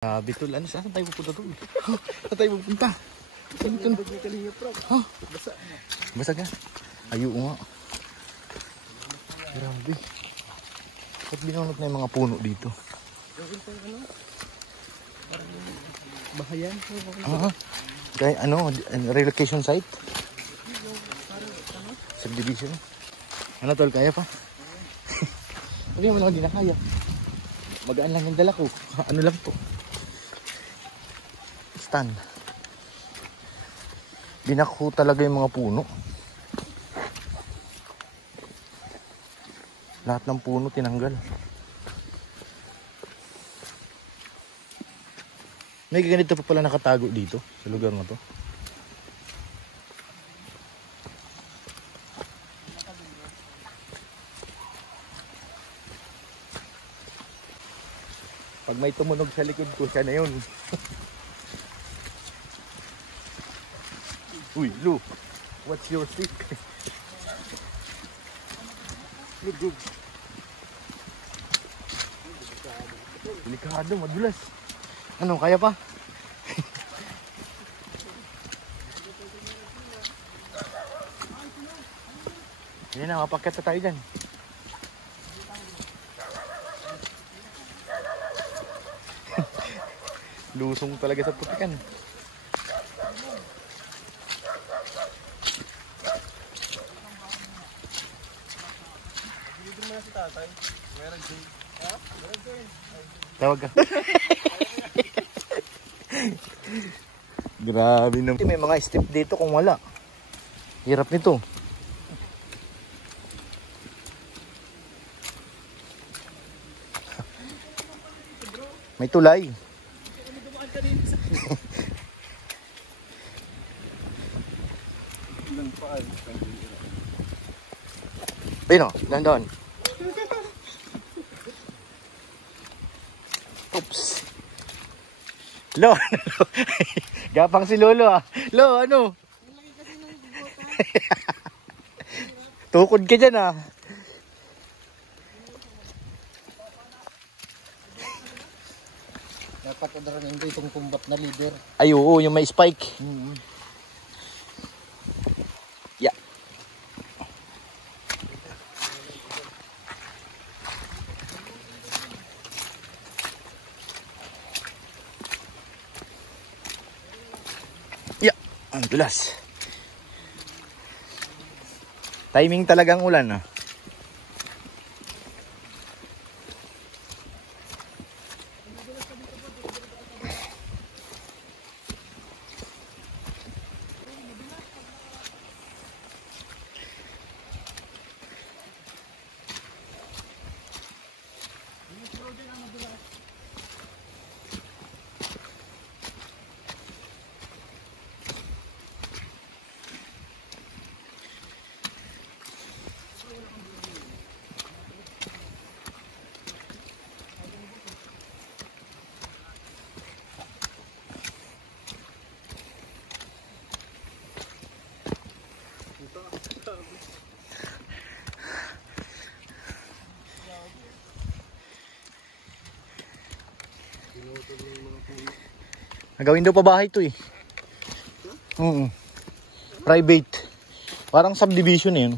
Sabi tol, ano saan tayo pupunta tol? Saan tayo pupunta? Basag nga. Ayun nga. Grabe. Ba't binunot na yung mga puno dito? Bahayan. Kaya ano, relocation site? Subdivision? Ano tol, kaya pa? Sabi mo naman, hindi na kaya. Magaan lang yung dala ko. Ano lang to? Stand. Binakho talaga yung mga puno. Lahat ng puno tinanggal. May ganito pa pala nakatago dito sa lugar na to. Pag may tumunog sa likod ko, siya na yun. Uy, Lu, what's your stick? Good. Delikado, madulas. Ano, kaya pa? Yan na, mapakyat na tayo dyan. Lusong talaga sa putikan. Tawag ka. Grabe naman. May mga step dito kung wala. Hirap nito. May tulay. Ayun o, doon. Oops. Lo, gapang si Lolo ah. Lo, ano? Tukod ka dyan ah. Dapat adaran hindi itong kumbat na leader. Ay, oo, yung may spike. Yeah. Yeah, ang dulas. Timing talagang ulan ah. Nagawin daw pa bahay to eh. Private. Parang subdivision eh.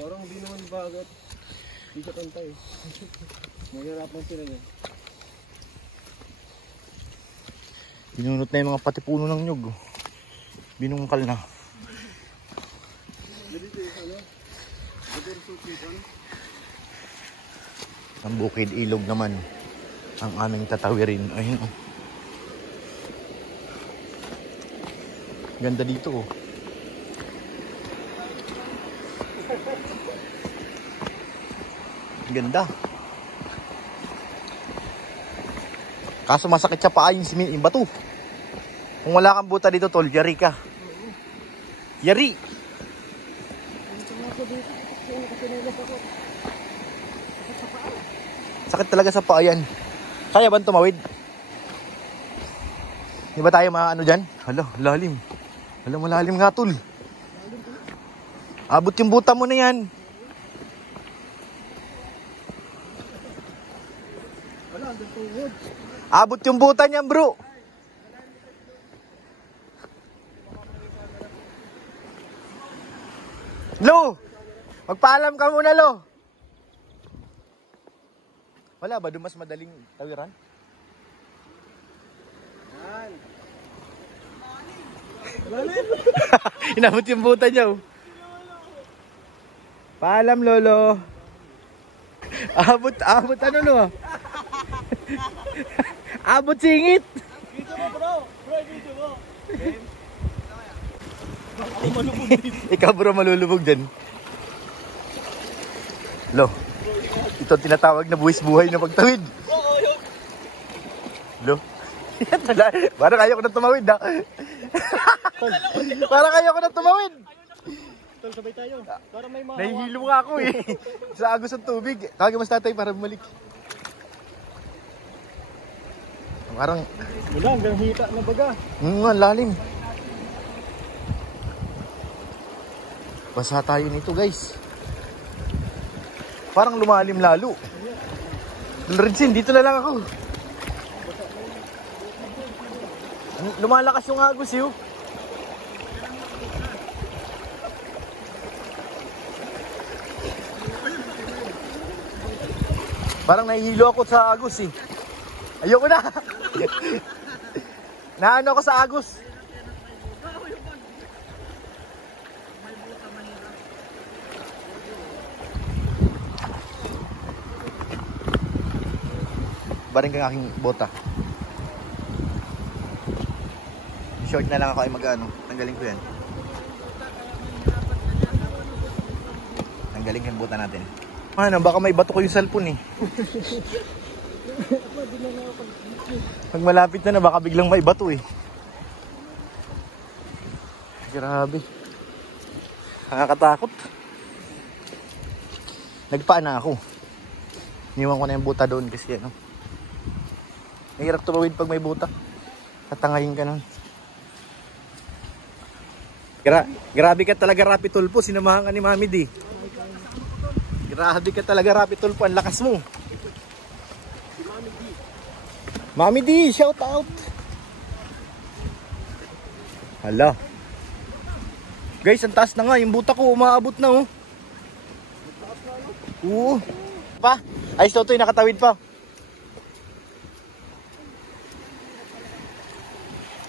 Parang hindi naman bagat. Hindi ka kantay. Mahirapan sila yan. Binunot na yung mga pati puno ng nyug. Binungkal na. Ang bukid ilog naman ang aming tatawirin. Ayun oh. Ganda dito oh. Ganda. Kaso masakit sa paa yung bato. Kung wala kang buta dito tol, yari ka. Yari. Sakit talaga sa paa yan. Kaya ba tumawid? Di ba tayo mga ano dyan? Hala, lalim. Hala, malalim nga tol. Abot yung buta mo na yan. Wala, andun tuhod. Abot yung buta niyan, bro. Lo! Magpaalam ka muna, Lo. Wala ba doon mas madaling tawiran? Yan. Lalim. Inabot yung buta niya, oh. Paalam, Lolo. Abot ano, Lo? Abot singit. Video mo, bro. Bro, video mo. Ikaw, bro, malulubog dyan. Lo, ito tinatawag na buwis-buhay na pagtawid. Lo, parang ayaw ko na tumawid, ha? Parang ayaw ko na tumawid. Tol, sabay tayo. Para may mahawa. Nahihilo nga ako, eh. Sa agos ng tubig. Tawagin mas tatay para bumalik. Parang, Wala, hanggang hita na baga. ang lalim. Basa tayo nito, guys. Parang lumalim lalo. Rinsin, dito na lang ako. Lumalakas yung agos, yun. Parang nahihilo ako sa agos, eh. Ayoko na. Naano ako sa agos. Baring kang aking bota. Short na lang ako ay mag-ano. Tanggalin ko yan. Tanggalin ko yung bota natin. Ano, baka may bato ko yung cellphone, eh. Pag malapit na baka biglang may bato, eh. Grabe. Nakakatakot. Nagpaan na ako. Iniwan ko na yung buta doon kasi ano. Mahirap tumawid pag may buta. Tatangayin ka nun. Grabe ka talaga, Rapi Tulpo. Sinamahan ka ni Mami D. Grabe ka talaga, Rapi Tulpo. Ang lakas mo. Mami D, shout out. Hala. Guys, ang taas na nga. Yung buta ko umaabot na, oh. Oo. Pa, ayos na ito, nakatawid pa.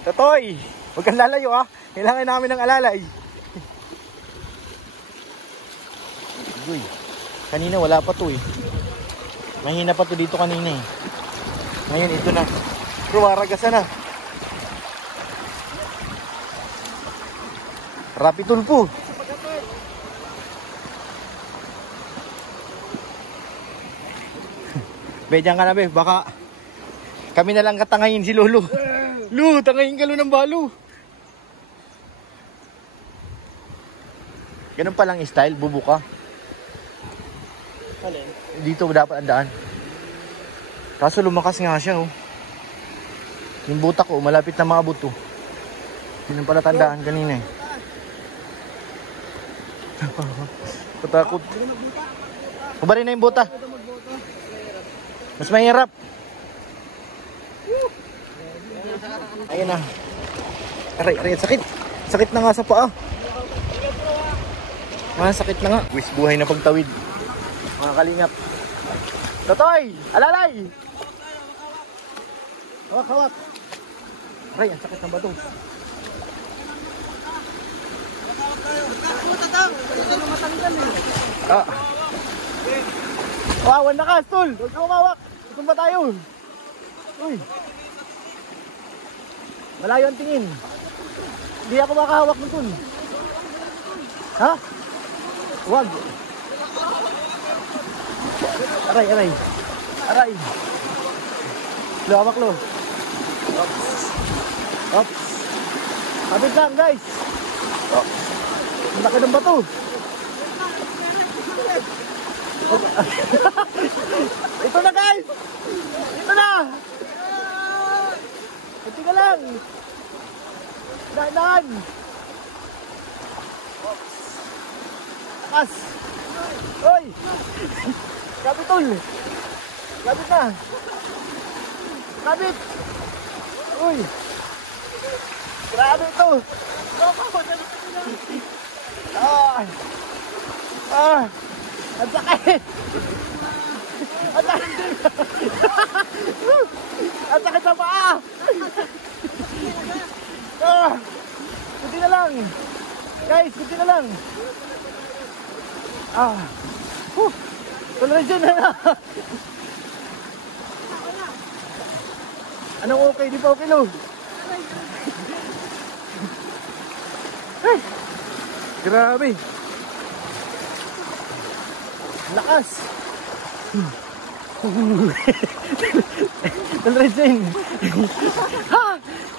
Totoy, huwag kang lalayo, ha. Kailangan namin ng alalay. Uy, kanina wala pa to, eh. Mahina pa to dito kanina, eh. Ngayon ito na. Rumaragasan na. Rapi Tulpo. Be, dyan ka na, be. Baka kami na lang katangayin si Lolo. Lu, tangayin ka, Lu, ng balo. Ganun palang style, bubuka. Alin? Dito dapat ang daan. Kaso lumakas nga siya, oh. Yung buta ko, malapit na maabot, oh. Yun pala tandaan kanina, eh. Patakot. Kubarin na yung buta. Mas mahirap. Ayun na. Aray, sakit. Sakit na nga sa paa. Sakit na nga. Wis buhay na pagtawid. Mga kalingap. Totoy! Alalay! Hawak. Aray, ang sakit ng bato. Wawan na ka, Tol! Huwag ka umawak! Saan ba tayo? Uy! Malayo ang tingin. Hindi ako makahawak ng Tol. Ha? Huwag! Aray! Lo, hawak, Lo. Ops! Kapit lang, guys! Ang laki ng bato! Ito na, guys! Ito na! Ito ka lang! Dahan! Takas! Hoy! Kapit, Tol! Kapit na! Kabit! Uy! Grabe ito! Ang sakit! Ang sakit! Ang sakit sa paa! Kunti na lang! Guys, kunti na lang! Tuloy dyan na! Anong okay? Di pa okay, no? Ay! Grabe! Lakas! Tuloy dyan! Ha!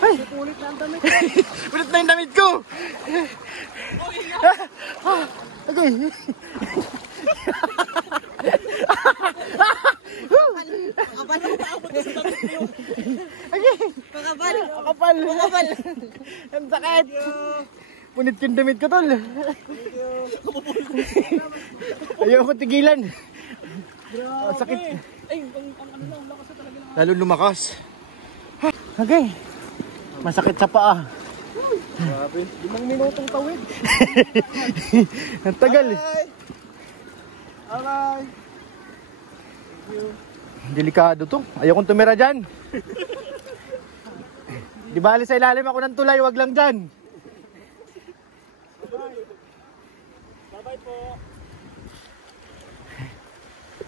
Ay! Ulit na ang damit. Ulit na yung damit ko! Okay! Makapal ang paabot sa damit mo. Okay! Makapal. Makapal! Makapal. Ang sakit! Punit yung damit ko, tol! Ayoko tigilan! Ang sakit! Ay, ang ano lang, lakas na talaga lang. Lalo lumakas. Okay. Masakit sa paa. Grabe. 5 minutong tawid. Ang tagal. Aray. Delikado to. Ayokong tumira dyan. Di bali sa ilalim ako ng tulay, wag lang dyan. Bye-bye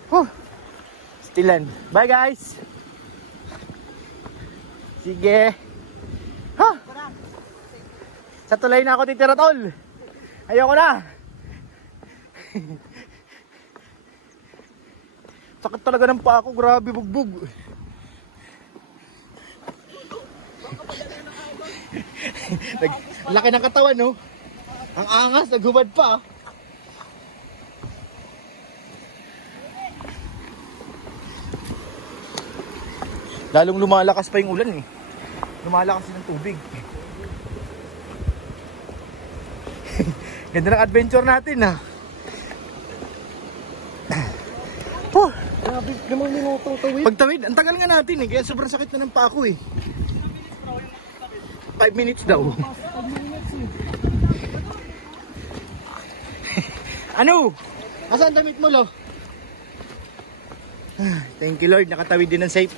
po. Stilan. Bye guys. Sige. Sa tulay na ako titira, tol. Ayoko na. Sakit talaga ng paa ko. Grabe, bugbog. Laki ng katawan, no? Ang angas, naghubad pa. Lalong lumalakas pa yung ulan, eh. Lumalakas ng tubig. Ganda ng adventure natin, ha. Grabe, 5 minutong tawid. Pagtawid, ang tagal nga natin, eh. Kaya sobrang sakit na ng paa ko, eh. 5 minutes daw. 5 minutes eh. Ano? Asan damit mo, lo? Thank you, Lord. Nakatawid din ng safe.